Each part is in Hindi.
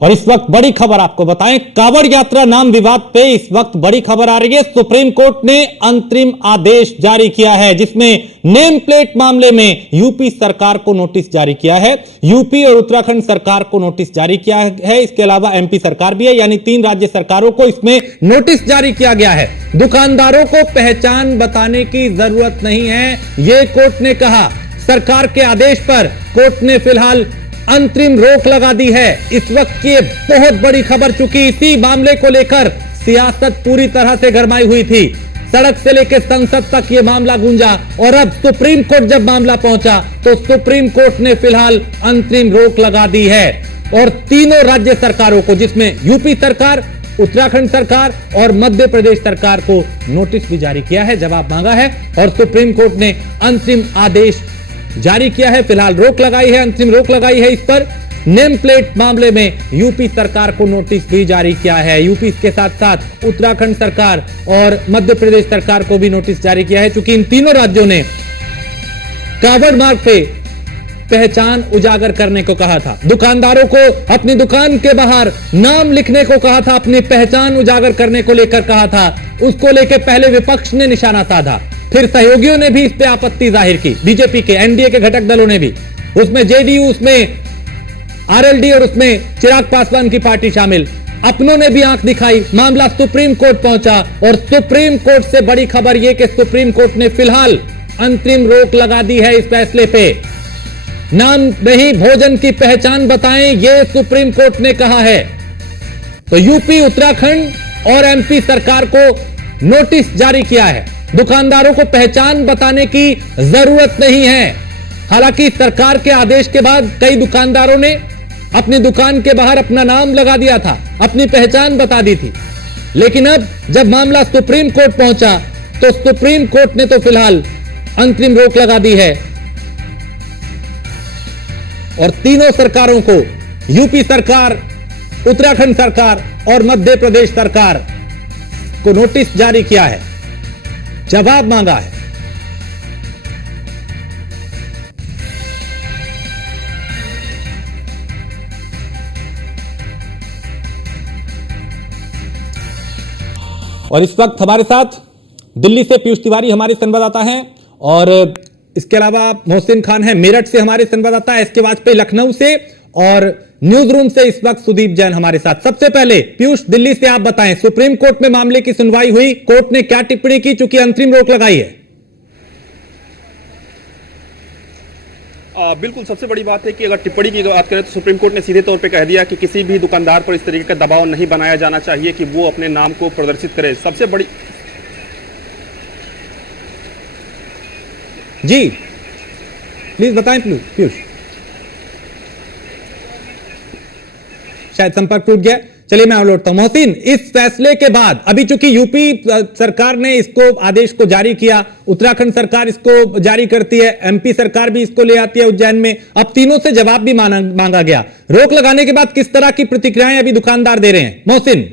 और इस वक्त बड़ी खबर आपको बताएं, कांवड़ यात्रा नाम विवाद पे इस वक्त बड़ी खबर आ रही है। सुप्रीम कोर्ट ने अंतरिम आदेश जारी किया है जिसमें नेम प्लेट मामले में यूपी सरकार को नोटिस जारी किया है। यूपी और उत्तराखंड सरकार को नोटिस जारी किया है। इसके अलावा एमपी सरकार भी है, यानी 3 राज्य सरकारों को इसमें नोटिस जारी किया गया है। दुकानदारों को पहचान बताने की जरूरत नहीं है, यह कोर्ट ने कहा। सरकार के आदेश पर कोर्ट ने फिलहाल अंतरिम रोक लगा दी है। इस वक्त की बहुत बड़ी खबर, चूंकि इसी मामले को लेकर सियासत पूरी तरह से गरमाई हुई थी। सड़क से लेकर संसद तक यह मामला गूंजा और अब सुप्रीम कोर्ट जब मामला पहुंचा तो सुप्रीम कोर्ट ने फिलहाल अंतरिम रोक लगा दी है और तीनों राज्य सरकारों को, जिसमें यूपी सरकार, उत्तराखंड सरकार और मध्य प्रदेश सरकार को नोटिस भी जारी किया है, जवाब मांगा है और सुप्रीम कोर्ट ने अंतरिम आदेश जारी किया है। फिलहाल रोक लगाई है, अंतरिम रोक लगाई है इस पर। नेम प्लेट मामले में यूपी सरकार को नोटिस भी जारी किया है। यूपी के साथ साथ उत्तराखंड सरकार और मध्य प्रदेश सरकार को भी नोटिस जारी किया है, क्योंकि इन तीनों राज्यों ने कांवड़ मार्ग पे पहचान उजागर करने को कहा था। दुकानदारों को अपनी दुकान के बाहर नाम लिखने को कहा था, अपनी पहचान उजागर करने को लेकर कहा था। उसको लेकर पहले विपक्ष ने निशाना साधा, फिर सहयोगियों ने भी इस पे आपत्ति जाहिर की, बीजेपी के, एनडीए के घटक दलों ने भी, उसमें जेडीयू, उसमें आरएलडी और उसमें चिराग पासवान की पार्टी शामिल। अपनों ने भी आंख दिखाई। मामला सुप्रीम कोर्ट पहुंचा और सुप्रीम कोर्ट से बड़ी खबर यह कि सुप्रीम कोर्ट ने फिलहाल अंतरिम रोक लगा दी है इस फैसले पे। नाम नहीं, भोजन की पहचान बताएं, यह सुप्रीम कोर्ट ने कहा है। तो यूपी, उत्तराखंड और एमपी सरकार को नोटिस जारी किया है। दुकानदारों को पहचान बताने की जरूरत नहीं है। हालांकि सरकार के आदेश के बाद कई दुकानदारों ने अपनी दुकान के बाहर अपना नाम लगा दिया था, अपनी पहचान बता दी थी। लेकिन अब जब मामला सुप्रीम कोर्ट पहुंचा तो सुप्रीम कोर्ट ने तो फिलहाल अंतरिम रोक लगा दी है और तीनों सरकारों को, यूपी सरकार, उत्तराखंड सरकार और मध्य प्रदेश सरकार को नोटिस जारी किया है, जवाब मांगा है। और इस वक्त हमारे साथ दिल्ली से पीयूष तिवारी हमारे संवाददाता हैं और इसके अलावा मोहसिन खान है मेरठ से हमारे संवाददाता, एसके वाजपेयी लखनऊ से और न्यूज रूम से इस वक्त सुदीप जैन हमारे साथ। सबसे पहले पीयूष, दिल्ली से आप बताएं, सुप्रीम कोर्ट में मामले की सुनवाई हुई, कोर्ट ने क्या टिप्पणी की चूंकि अंतरिम रोक लगाई है? बिल्कुल, सबसे बड़ी बात है कि अगर टिप्पणी की बात करें तो सुप्रीम कोर्ट ने सीधे तौर पे कह दिया कि किसी भी दुकानदार पर इस तरीके का दबाव नहीं बनाया जाना चाहिए कि वो अपने नाम को प्रदर्शित करे। सबसे बड़ी जी प्लीज बताएं पीयूष, शायद संपर्क टूट गया। चलिए मैं लौटता हूं। मोहसिन, इस फैसले के बाद अभी चूंकि यूपी सरकार ने इसको आदेश को जारी किया, उत्तराखंड सरकार इसको जारी करती है, एमपी सरकार भी इसको ले आती है उज्जैन में, अब तीनों से जवाब भी मांगा गया। रोक लगाने के बाद किस तरह की प्रतिक्रियाएं अभी दुकानदार दे रहे हैं? मोहसिन,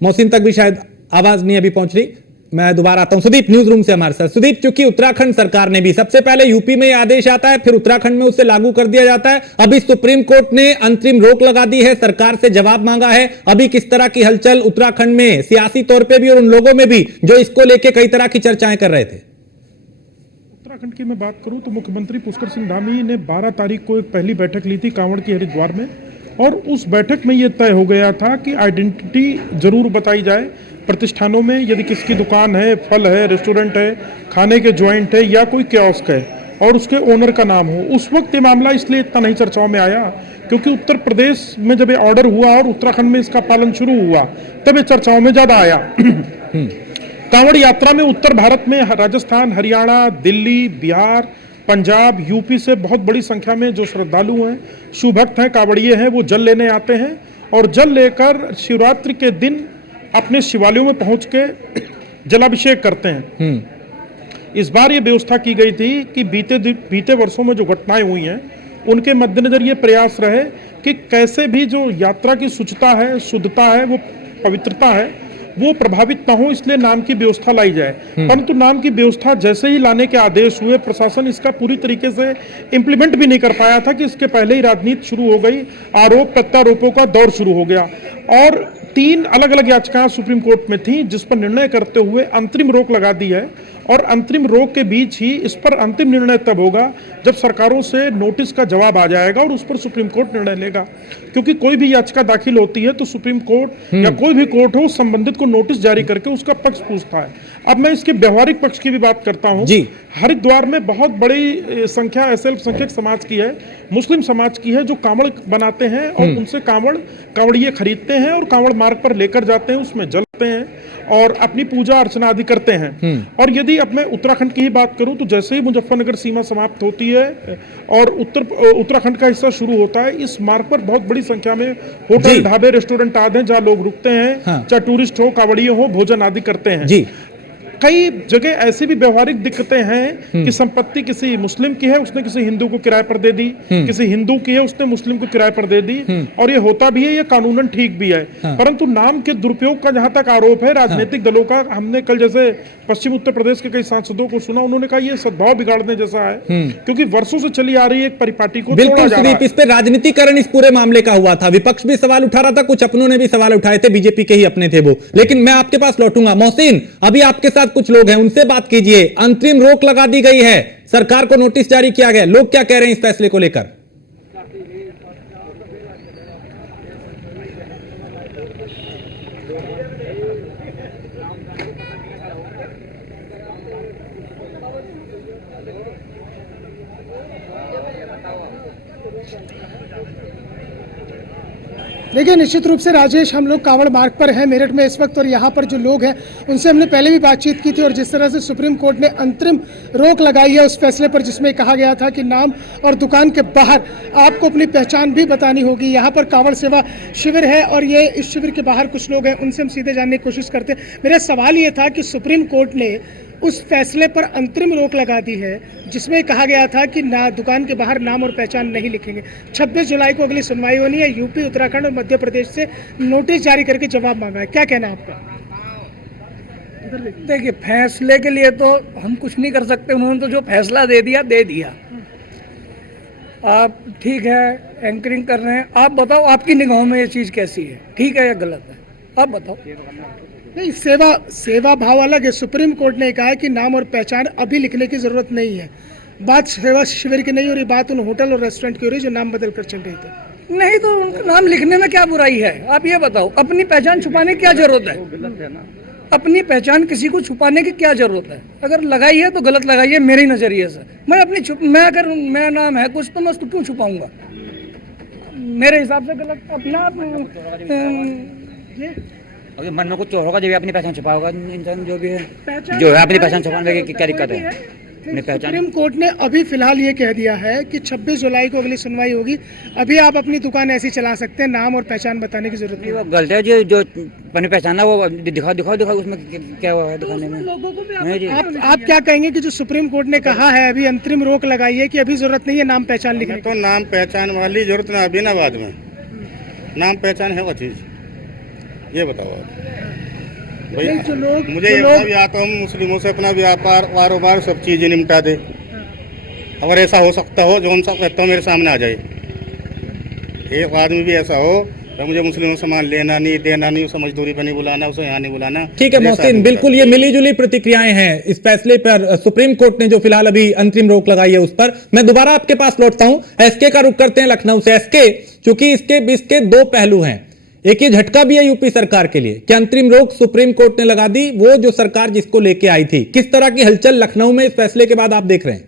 मोहसिन तक भी शायद आवाज नहीं अभी पहुंच रही, मैं दोबारा आता हूं। सुदीप न्यूज रूम से हमारे साथ। सुदीप, चूंकि उत्तराखंड सरकार ने भी, सबसे पहले यूपी में यह आदेश आता है, फिर उत्तराखंड में उसे लागू कर दिया जाता है, अभी सुप्रीम कोर्ट ने अंतरिम रोक लगा दी है, सरकार से जवाब मांगा है। अभी किस तरह की हलचल उत्तराखंड में सियासी तौर पर भी और उन लोगों में भी जो इसको लेकर कई तरह की चर्चाएं कर रहे थे? उत्तराखंड की मैं बात करूं तो मुख्यमंत्री पुष्कर सिंह धामी ने 12 तारीख को एक पहली बैठक ली थी कांवड़ की हरिद्वार में और उस बैठक में यह तय हो गया था कि आइडेंटिटी जरूर बताई जाए प्रतिष्ठानों में। यदि किसकी दुकान है, फल है, रेस्टोरेंट है, खाने के जॉइंट है या कोई कियोस्क है और उसके ओनर का नाम हो। उस वक्त ये मामला इसलिए इतना नहीं चर्चाओं में आया क्योंकि उत्तर प्रदेश में जब ये ऑर्डर हुआ और उत्तराखंड में इसका पालन शुरू हुआ तब ये चर्चाओं में ज्यादा आया। कांवड़ यात्रा में उत्तर भारत में राजस्थान, हरियाणा, दिल्ली, बिहार, पंजाब, यूपी से बहुत बड़ी संख्या में जो श्रद्धालु हैं, शिवभक्त हैं, कांवड़िए हैं, वो जल लेने आते हैं और जल लेकर शिवरात्रि के दिन अपने शिवालयों में पहुंच के जलाभिषेक करते हैं। इस बार ये व्यवस्था की गई थी कि बीते वर्षों में जो घटनाएं हुई हैं उनके मद्देनजर ये प्रयास रहे कि कैसे भी जो यात्रा की शुचिता है, शुद्धता है, वो पवित्रता है, वो प्रभावित ना हो, इसलिए नाम की व्यवस्था लाई जाए। परंतु नाम की व्यवस्था जैसे ही लाने के आदेश हुए, प्रशासन इसका पूरी तरीके से इम्प्लीमेंट भी नहीं कर पाया था कि इसके पहले ही राजनीति शुरू हो गई, आरोप प्रत्यारोपों का दौर शुरू हो गया और 3 अलग अलग याचिकाएं सुप्रीम कोर्ट में थी, जिस पर निर्णय करते हुए अंतरिम रोक लगा दी है। और अंतरिम रोक के बीच ही इस पर अंतिम निर्णय तब होगा जब सरकारों से नोटिस का जवाब आ जाएगा और उस पर सुप्रीम कोर्ट निर्णय लेगा। क्योंकि कोई भी याचिका दाखिल होती है तो सुप्रीम कोर्ट या कोई भी कोर्ट हो, संबंधित को नोटिस जारी करके उसका पक्ष पूछता है। अब मैं इसके व्यवहारिक पक्ष की भी बात करता हूं। हरिद्वार में बहुत बड़ी संख्या ऐसे अल्पसंख्यक समाज की है, मुस्लिम समाज की है, जो कांवड़ बनाते हैं और उनसे कांवड़िए खरीदते हैं और कांवड़ मार्ग पर लेकर जाते हैं, उसमें जलते हैं और अपनी पूजा अर्चना आदि करते हैं। और यदि अब मैं उत्तराखंड की ही बात करूं तो जैसे ही मुजफ्फरनगर सीमा समाप्त होती है और उत्तराखंड का हिस्सा शुरू होता है, इस मार्ग पर बहुत बड़ी संख्या में होटल, ढाबे, रेस्टोरेंट आदि हैं जहां लोग रुकते हैं, चाहे टूरिस्ट हो, कांवड़िए हो, भोजन आदि करते हैं। कई जगह ऐसी भी व्यवहारिक दिक्कतें हैं कि संपत्ति किसी मुस्लिम की है, उसने किसी हिंदू को किराए पर दे दी, किसी हिंदू की है, उसने मुस्लिम को किराए पर दे दी, और ये होता भी है, ये कानूनन ठीक भी है। परंतु नाम के दुरुपयोग का जहां तक आरोप है राजनीतिक दलों का, हमने कल जैसे पश्चिम उत्तर प्रदेश के कई सांसदों को सुना, उन्होंने कहा ये सद्भाव बिगाड़ने जैसा है, क्योंकि वर्षों से चली आ रही एक परिपाटी को तोड़ा जा रहा है। इस पे राजनीतिकरण इस पूरे मामले का हुआ था, विपक्ष भी सवाल उठा रहा था, कुछ अपनों ने भी सवाल उठाए थे, बीजेपी के ही अपने थे वो। लेकिन मैं आपके पास लौटूंगा। मोहसिन, अभी आपके साथ कुछ लोग हैं, उनसे बात कीजिए। अंतरिम रोक लगा दी गई है, सरकार को नोटिस जारी किया गया, लोग क्या कह रहे हैं इस फैसले को लेकर? देखिए, निश्चित रूप से राजेश, हम लोग कांवड़ मार्ग पर हैं मेरठ में इस वक्त, और यहाँ पर जो लोग हैं उनसे हमने पहले भी बातचीत की थी। और जिस तरह से सुप्रीम कोर्ट ने अंतरिम रोक लगाई है उस फैसले पर, जिसमें कहा गया था कि नाम और दुकान के बाहर आपको अपनी पहचान भी बतानी होगी। यहाँ पर कांवड़ सेवा शिविर है और ये इस शिविर के बाहर कुछ लोग हैं, उनसे हम सीधे जानने की कोशिश करते हैं। मेरा सवाल ये था कि सुप्रीम कोर्ट ने उस फैसले पर अंतरिम रोक लगा दी है जिसमें कहा गया था कि ना दुकान के बाहर नाम और पहचान नहीं लिखेंगे। 26 जुलाई को अगली सुनवाई होनी है। यूपी, उत्तराखंड और मध्य प्रदेश से नोटिस जारी करके जवाब मांगा है, क्या कहना है आपका? देखिए, फैसले के लिए तो हम कुछ नहीं कर सकते, उन्होंने तो जो फैसला दे दिया। आप ठीक है एंकरिंग कर रहे हैं, आप बताओ आपकी निगाहों में ये चीज़ कैसी है, ठीक है या गलत है, आप बताओ। नहीं, सेवा भाव अलग है। सुप्रीम कोर्ट ने कहा है कि नाम और पहचान अभी लिखने की जरूरत नहीं है। बात सेवा शिविर की नहीं हो रही, बात उन होटल और रेस्टोरेंट की हो रही जो नाम बदल कर चल रहे थे। नहीं तो उनका नाम लिखने में क्या बुराई है? आप ये बताओ, अपनी पहचान छुपाने की क्या जरूरत है? अपनी पहचान किसी को छुपाने की क्या जरूरत है? अगर लगाई है तो गलत लगाई है मेरे नजरिए से। मैं अगर मेरा नाम है कुछ तो मैं उसको क्यों छुपाऊंगा? मेरे हिसाब से गलत अपना अगर मन में कुछ चोर होगा जो भी अपनी पहचान छुपा होगा, इंसान जो भी है जो है अपनी पहचान छुपाने की क्या दिक्कत है? अपनी पहचान। सुप्रीम कोर्ट ने अभी फिलहाल ये कह दिया है कि 26 जुलाई को अगली सुनवाई होगी, अभी आप अपनी दुकान ऐसी चला सकते हैं, नाम और पहचान बताने की जरूरत नहीं। वो गलत है, जो अपनी पहचान है वो दिखाओ उसमें क्या हुआ है दिखाने में। आप क्या कहेंगे कि जो सुप्रीम कोर्ट ने कहा है अभी अंतरिम रोक लगाई है कि अभी जरूरत नहीं है नाम पहचान लिखने की? तो नाम पहचान वाली जरूरत ना अभी ना बाद में, नाम पहचान है वो चीज, ये बताओ आप भाई। मुझे ये बताओ, या तो हम मुस्लिमों से अपना व्यापार कारोबार सब चीज़ें निपटा दे, अगर ऐसा हो सकता हो जो उनसा कहता हूँ मेरे सामने आ जाए। एक आदमी भी ऐसा हो तो मुझे मुस्लिमों से सामान लेना नहीं, देना नहीं, उसे मजदूरी पर नहीं बुलाना, उसे यहाँ नहीं बुलाना। ठीक है मोहसिन, बिल्कुल ये मिली जुली प्रतिक्रियाएं हैं इस फैसले पर सुप्रीम कोर्ट ने जो फिलहाल अभी अंतरिम रोक लगाई है उस पर। मैं दोबारा आपके पास लौटता हूं, एसके का रुख करते हैं लखनऊ से। एसके, चूंकि इसके 2 पहलू हैं, एक ये झटका भी है यूपी सरकार के लिए कि अंतरिम रोक सुप्रीम कोर्ट ने लगा दी, वो जो सरकार जिसको लेके आई थी। किस तरह की हलचल लखनऊ में इस फैसले के बाद आप देख रहे हैं?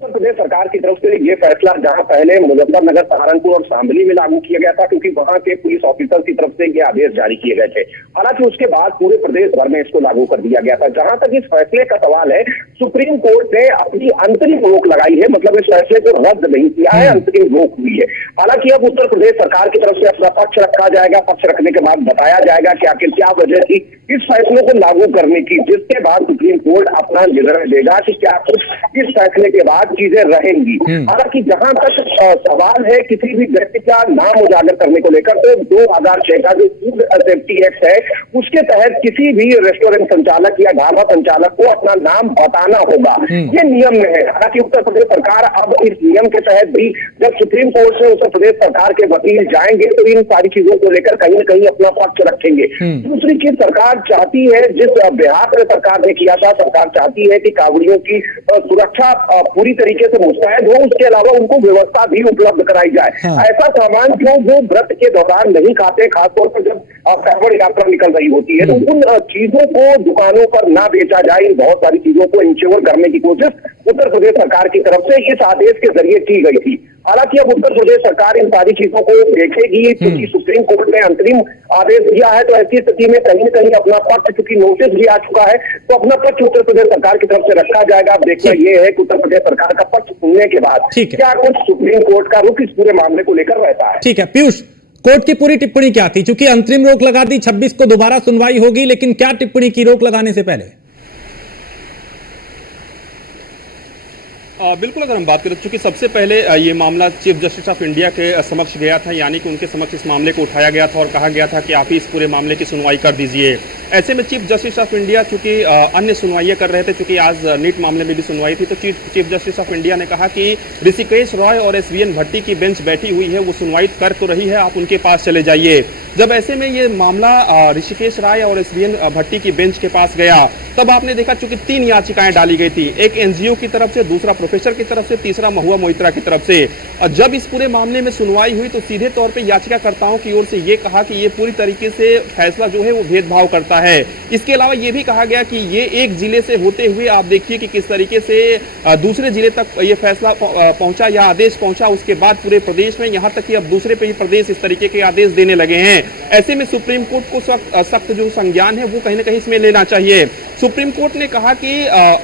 उत्तर प्रदेश सरकार की तरफ से ये फैसला जहां पहले मुजफ्फरनगर, सहारनपुर और शामली में लागू किया गया था, क्योंकि वहां के पुलिस ऑफिसर की तरफ से ये आदेश जारी किए गए थे। हालांकि उसके बाद पूरे प्रदेश भर में इसको लागू कर दिया गया था। जहां तक इस फैसले का सवाल है, सुप्रीम कोर्ट ने अपनी अंतरिम रोक लगाई है, मतलब इस फैसले को रद्द नहीं किया है, अंतरिम रोक हुई है। हालांकि अब उत्तर प्रदेश सरकार की तरफ से अपना पक्ष रखा जाएगा, पक्ष रखने के बाद बताया जाएगा कि आखिर क्या वजह थी इस फैसले को लागू करने की, जिसके बाद सुप्रीम कोर्ट अपना निर्णय लेगा कि क्या कुछ इस फैसले के बाद की चीजें रहेंगी। हालांकि जहां तक सवाल है किसी भी व्यक्ति का नाम उजागर करने को लेकर, तो 2006 का जो फूड सेफ्टी एक्ट है उसके तहत किसी भी रेस्टोरेंट संचालक या ढाबा संचालक को अपना नाम बताना होगा, ये नियम में है। हालांकि उत्तर प्रदेश सरकार अब इस नियम के तहत भी जब सुप्रीम कोर्ट से उत्तर प्रदेश सरकार के वकील जाएंगे तो इन सारी चीजों को लेकर कहीं न कहीं अपना पक्ष रखेंगे। दूसरी चीज सरकार चाहती है, जिस बिहार में सरकार ने किया था, सरकार चाहती है कि कांवड़ियों की सुरक्षा पूरी तरीके से मुस्तैद हो, उसके अलावा उनको व्यवस्था भी उपलब्ध कराई जाए। ऐसा सामान जो व्रत के दौरान नहीं खाते, खासतौर पर जब कांवड़ यात्रा निकल रही होती है, तो उन चीजों को दुकानों पर ना बेचा जाए। बहुत सारी चीजों को इंश्योर करने की कोशिश उत्तर प्रदेश सरकार की तरफ से इस आदेश के जरिए की गई थी। हालांकि अब उत्तर प्रदेश सरकार इन सारी चीजों को देखेगी, क्योंकि सुप्रीम कोर्ट ने अंतरिम आदेश दिया है, तो ऐसी स्थिति में कहीं न कहीं अपना पक्ष, क्योंकि नोटिस भी आ चुका है, तो अपना पक्ष उत्तर प्रदेश सरकार की तरफ से रखा जाएगा। अब देखना यह है कि उत्तर प्रदेश सरकार का पक्ष सुनने के बाद क्या कुछ सुप्रीम कोर्ट का रुख इस पूरे मामले को लेकर रहता है। ठीक है पीयूष, कोर्ट की पूरी टिप्पणी क्या थी? चूंकि अंतरिम रोक लगा दी, 26 को दोबारा सुनवाई होगी, लेकिन क्या टिप्पणी की रोक लगाने से पहले? बिल्कुल, अगर हम बात करें, चूंकि सबसे पहले ये मामला चीफ जस्टिस ऑफ इंडिया के समक्ष गया था, यानी कि उनके समक्ष इस मामले को उठाया गया था और कहा गया था कि आप ही इस पूरे मामले की सुनवाई कर दीजिए। ऐसे में चीफ जस्टिस ऑफ इंडिया चूंकि अन्य सुनवाइयां कर रहे थे, चूंकि आज नीट मामले में भी सुनवाई थी, तो चीफ जस्टिस ऑफ इंडिया ने कहा कि ऋषिकेश रॉय और एसवीएन भट्टी की बेंच बैठी हुई है, वो सुनवाई कर तो रही है, आप उनके पास चले जाइए। जब ऐसे में ये मामला ऋषिकेश राय और एसवीएन भट्टी की बेंच के पास गया, तब आपने देखा चूंकि 3 याचिकाएं डाली गई थी, एक एनजीओ की तरफ से, दूसरा प्रोफेसर की तरफ से, तीसरा महुआ मोइत्रा की तरफ से। जब इस पूरे मामले में सुनवाई हुई तो सीधे तौर पे याचिकाकर्ताओं की ओर से ये कहा कि ये पूरी तरीके से फैसला जो है वो भेदभाव करता है। इसके अलावा ये भी कहा गया कि ये एक जिले से होते हुए आप देखिए कि किस तरीके से दूसरे जिले तक ये फैसला पहुंचा या आदेश पहुंचा, उसके बाद पूरे प्रदेश में, यहां तक कि अब दूसरे पे ही प्रदेश इस तरीके के आदेश देने लगे हैं। ऐसे में सुप्रीम कोर्ट को सख्त जो संज्ञान है वो कहीं ना कहीं इसमें लेना चाहिए। सुप्रीम कोर्ट ने कहा कि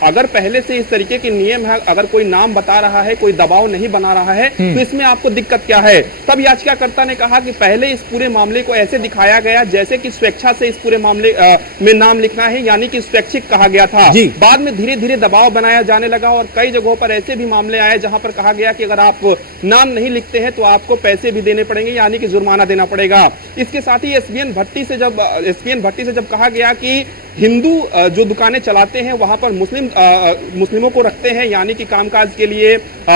अगर पहले से इस तरीके के नियम है, अगर कोई नाम बता रहा है, कोई दबाव नहीं बना रहा है, तो इसमें आपको दिक्कत क्या है? तब याचिकाकर्ता ने कहा कि पहले इस पूरे मामले को ऐसे दिखाया गया जैसे कि स्वेच्छा से इस पूरे मामले में नाम लिखना है, यानी कि स्वैच्छिक कहा गया था। बाद में धीरे धीरे दबाव बनाया जाने लगा और कई जगहों पर ऐसे भी मामले आए जहां पर कहा गया कि अगर आप नाम नहीं लिखते हैं तो आपको पैसे भी देने पड़ेंगे, यानी कि जुर्माना देना पड़ेगा। इसके साथ ही एसवीएन भट्टी से जब कहा गया कि हिंदू जो दुकानें चलाते हैं वहां पर मुस्लिमों को रखते हैं, यानी कि कामकाज के लिए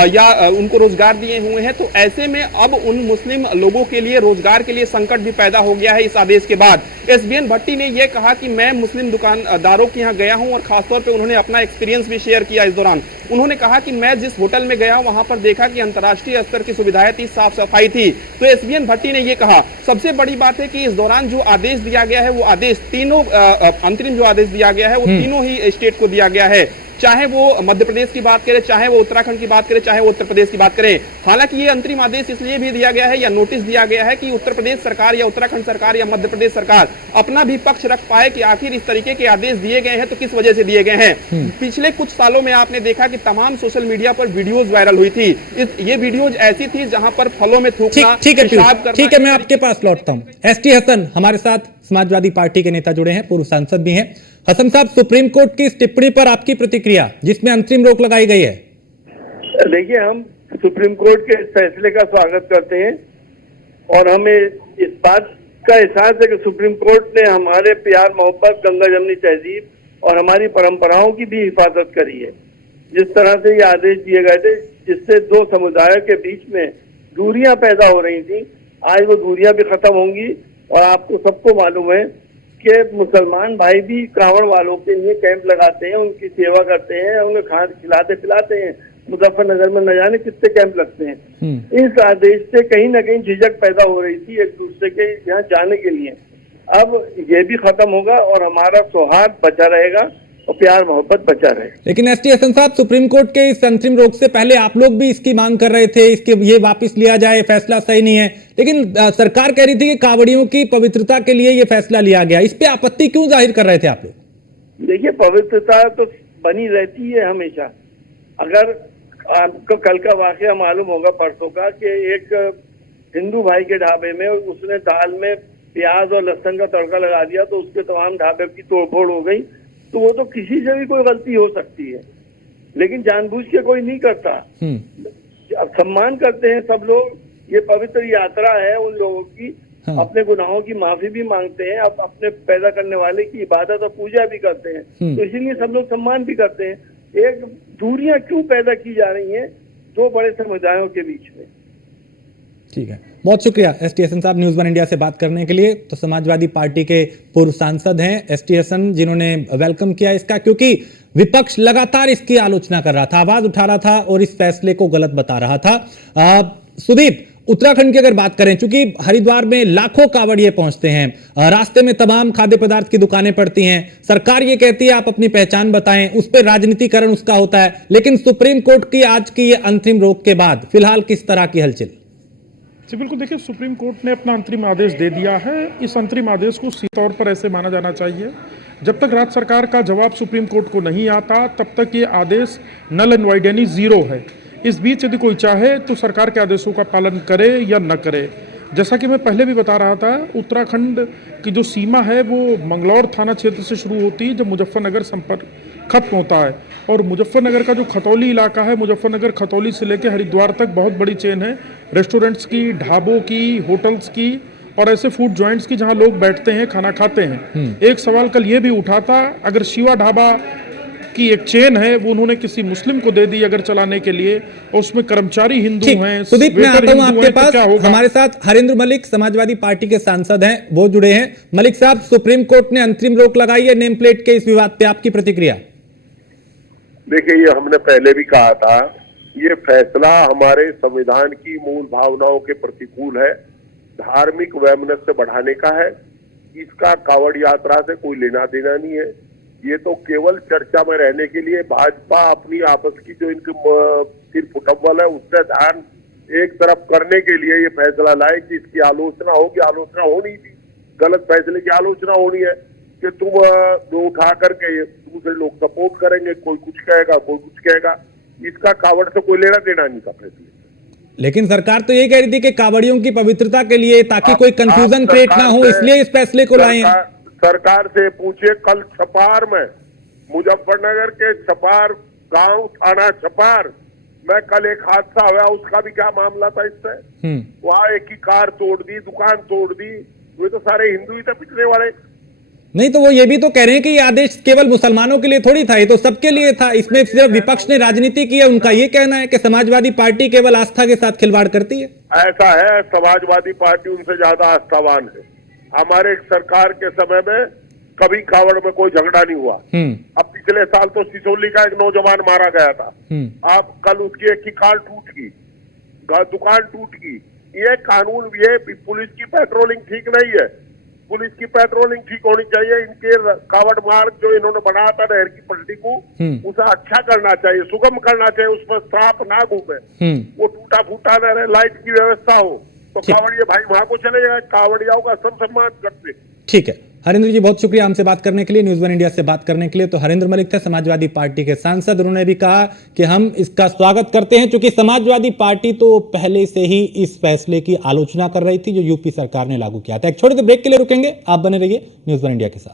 या उनको रोजगार दिए हुए हैं, तो ऐसे में अब उन मुस्लिम लोगों के लिए रोजगार के लिए संकट भी पैदा हो गया है इस आदेश के बाद। एसवीएन भट्टी ने यह कहा कि मैं मुस्लिम दुकानदारों के यहाँ गया हूं और खासतौर पे उन्होंने अपना एक्सपीरियंस भी शेयर किया इस दौरान। उन्होंने कहा कि मैं जिस होटल में गया वहां पर देखा कि अंतर्राष्ट्रीय स्तर की सुविधाएं थी, साफ सफाई थी। तो एसवीएन भट्टी ने यह कहा, सबसे बड़ी बात है कि इस दौरान जो आदेश दिया गया है वो आदेश तीनों अंतरिम जो आदेश दिया गया है वो तीनों ही स्टेट को दिया गया है, चाहे वो मध्य प्रदेश की बात करें, चाहे वो उत्तराखंड की बात करें, चाहे वो उत्तर प्रदेश की बात करें। हालांकि ये अंतरिम आदेश इसलिए भी दिया गया है या नोटिस दिया गया है कि उत्तर प्रदेश सरकार या उत्तराखंड सरकार या मध्य प्रदेश सरकार अपना भी पक्ष रख पाए कि आखिर इस तरीके के आदेश दिए गए हैं तो किस वजह से दिए गए हैं। पिछले कुछ सालों में आपने देखा कि तमाम सोशल मीडिया पर वीडियोज वायरल हुई थी। ये वीडियोज ऐसी थी जहां पर फलों में थूकना, ठीक है, मैं आपके पास लौटता हूं। एसटी हसन हमारे साथ समाजवादी पार्टी के नेता जुड़े हैं, पूर्व सांसद भी हैं। हसन साहब, सुप्रीम कोर्ट की इस टिप्पणी पर आपकी प्रतिक्रिया, जिसमें अंतरिम रोक लगाई गई है? देखिए, हम सुप्रीम कोर्ट के इस फैसले का स्वागत करते हैं और हमें इस बात का एहसास है कि सुप्रीम कोर्ट ने हमारे प्यार, मोहब्बत, गंगा जमनी तहजीब और हमारी परंपराओं की भी हिफाजत करी है। जिस तरह से ये आदेश दिए गए थे जिससे दो समुदायों के बीच में दूरियां पैदा हो रही थी, आज वो दूरियां भी खत्म होंगी। और आपको सबको मालूम है कि मुसलमान भाई भी कांवड़ वालों के लिए कैंप लगाते हैं, उनकी सेवा करते हैं, उन्हें खाना खिलाते पिलाते हैं। मुजफ्फरनगर में न जाने कितने कैंप लगते हैं। इस आदेश से कहीं ना कहीं झिझक पैदा हो रही थी एक दूसरे के यहाँ जाने के लिए। अब ये भी खत्म होगा और हमारा सौहार्द बचा रहेगा और प्यार मोहब्बत बचा रहे। लेकिन एसटी हसन साहब, सुप्रीम कोर्ट के इस अंतरिम रोक से पहले आप लोग भी इसकी मांग कर रहे थे, इसके ये वापस लिया जाए, फैसला सही नहीं है, लेकिन सरकार कह रही थी कि कांवड़ियों की पवित्रता के लिए ये फैसला लिया गया। इस पे आपत्ति क्यों जाहिर कर रहे थे आप लोग? देखिए, पवित्रता तो बनी रहती है हमेशा। अगर आपको कल का वाकया मालूम होगा परसों का, कि एक हिंदू भाई के ढाबे में उसने दाल में प्याज और लहसुन का तड़का लगा दिया तो उसके तमाम ढाबे की तोड़फोड़ हो गई। तो वो तो किसी से भी कोई गलती हो सकती है। लेकिन जानबूझ के कोई नहीं करता। अब सम्मान करते हैं सब लोग, ये पवित्र यात्रा है उन लोगों की, अपने गुनाहों की माफी भी मांगते हैं, अब अपने पैदा करने वाले की इबादत और पूजा भी करते हैं, तो इसीलिए सब लोग सम्मान भी करते हैं। एक दूरियां क्यों पैदा की जा रही हैं दो बड़े समुदायों के बीच में? ठीक है, बहुत शुक्रिया एस टी हसन साहब न्यूज़ वन इंडिया से बात करने के लिए। तो समाजवादी पार्टी के पूर्व सांसद हैं एस टी हसन, जिन्होंने वेलकम किया इसका, क्योंकि विपक्ष लगातार इसकी आलोचना कर रहा था, आवाज उठा रहा था और इस फैसले को गलत बता रहा था। सुदीप, उत्तराखंड की अगर बात करें, चूंकि हरिद्वार में लाखों कांवड़िए पहुंचते हैं, रास्ते में तमाम खाद्य पदार्थ की दुकानें पड़ती हैं, सरकार ये कहती है आप अपनी पहचान बताएं, उस पर राजनीतिकरण उसका होता है, लेकिन सुप्रीम कोर्ट की आज की ये अंतरिम रोक के बाद फिलहाल किस तरह की हलचल? जी बिल्कुल, देखिए सुप्रीम कोर्ट ने अपना अंतरिम आदेश दे दिया है। इस अंतरिम आदेश को सीधे तौर पर ऐसे माना जाना चाहिए, जब तक राज्य सरकार का जवाब सुप्रीम कोर्ट को नहीं आता तब तक ये आदेश नल एंड वाइड यानी जीरो है। इस बीच यदि कोई चाहे तो सरकार के आदेशों का पालन करे या न करे। जैसा कि मैं पहले भी बता रहा था, उत्तराखंड की जो सीमा है वो मंगलौर थाना क्षेत्र से शुरू होती है, जब मुजफ्फरनगर संपर्क खत्म होता है, और मुजफ्फरनगर का जो खतौली इलाका है, मुजफ्फरनगर खतौली से लेकर हरिद्वार तक बहुत बड़ी चेन है रेस्टोरेंट्स की, ढाबों की, होटल्स की और ऐसे फूड जॉइंट्स की जहां लोग बैठते हैं, खाना खाते हैं। एक सवाल कल ये भी उठा था, अगर शिवा ढाबा की एक चेन है वो उन्होंने किसी मुस्लिम को दे दी अगर चलाने के लिए, और उसमें कर्मचारी हिंदू हैं, सुदीप मैं आता हूं आपके पास, क्या होगा? हमारे साथ हरेंद्र मलिक समाजवादी पार्टी के सांसद हैं, वो जुड़े हैं। मलिक साहब, सुप्रीम कोर्ट ने अंतरिम रोक लगाई है नेम प्लेट के इस विवाद पे, आपकी प्रतिक्रिया? देखिए, ये हमने पहले भी कहा था, ये फैसला हमारे संविधान की मूल भावनाओं के प्रतिकूल है, धार्मिक वैमनस्य बढ़ाने का है। इसका कांवड़ यात्रा से कोई लेना देना नहीं है। ये तो केवल चर्चा में रहने के लिए भाजपा अपनी आपस की जो इनकी सिर फुटबल है उससे ध्यान एक तरफ करने के लिए ये फैसला लाए कि इसकी आलोचना होगी। आलोचना होनी थी, गलत फैसले की आलोचना होनी है कि तुम उठा करके दूसरे लोग सपोर्ट करेंगे, कोई कुछ कहेगा, कोई कुछ कहेगा। इसका कांवड़ से कोई लेना देना नहीं था फैसले। लेकिन सरकार तो यही कह रही थी कि कांवड़ियों की पवित्रता के लिए, ताकि कोई कंफ्यूजन क्रिएट ना हो, इसलिए इस फैसले को लाए हैं। सरकार से पूछिए, कल छपार में, मुजफ्फरनगर के छपार गांव, थाना छपार में कल एक हादसा हुआ, उसका भी क्या मामला था इससे? वहां एक ही कार तोड़ दी, दुकान तोड़ दी, वे तो सारे हिंदू ही थे पिछले वाले। नहीं तो वो ये भी तो कह रहे हैं कि ये आदेश केवल मुसलमानों के लिए थोड़ी था, ये तो सबके लिए था, इसमें सिर्फ विपक्ष ने राजनीति की है। उनका ये कहना है कि समाजवादी पार्टी केवल आस्था के साथ खिलवाड़ करती है। ऐसा है, समाजवादी पार्टी उनसे ज्यादा आस्थावान है। हमारे सरकार के समय में कभी कांवड़ में कोई झगड़ा नहीं हुआ। अब पिछले साल तो सिसोली का एक नौजवान मारा गया था, अब कल उसकी एक की कार टूट गई, दुकान टूट गई। ये कानून, ये पुलिस की पेट्रोलिंग ठीक नहीं है। पुलिस की पेट्रोलिंग ठीक होनी चाहिए। इनके कांवड़ मार्ग जो इन्होंने बनाया था नहर की पट्टी को, उसे अच्छा करना चाहिए, सुगम करना चाहिए, उस पर सांप ना घूमे, वो टूटा फूटा न रहे, लाइट की व्यवस्था हो, तो कांवड़िया भाई वहां को चले जाए, कांवड़ियाओं का सब सम्मान करते। ठीक है हरेंद्र जी, बहुत शुक्रिया हमसे बात करने के लिए, न्यूज़ वन इंडिया से बात करने के लिए। तो हरेंद्र मलिक थे समाजवादी पार्टी के सांसद, उन्होंने भी कहा कि हम इसका स्वागत करते हैं, क्योंकि समाजवादी पार्टी तो पहले से ही इस फैसले की आलोचना कर रही थी जो यूपी सरकार ने लागू किया था। एक छोटे से ब्रेक के लिए रुकेंगे, आप बने रहिए न्यूज़ वन इंडिया के साथ।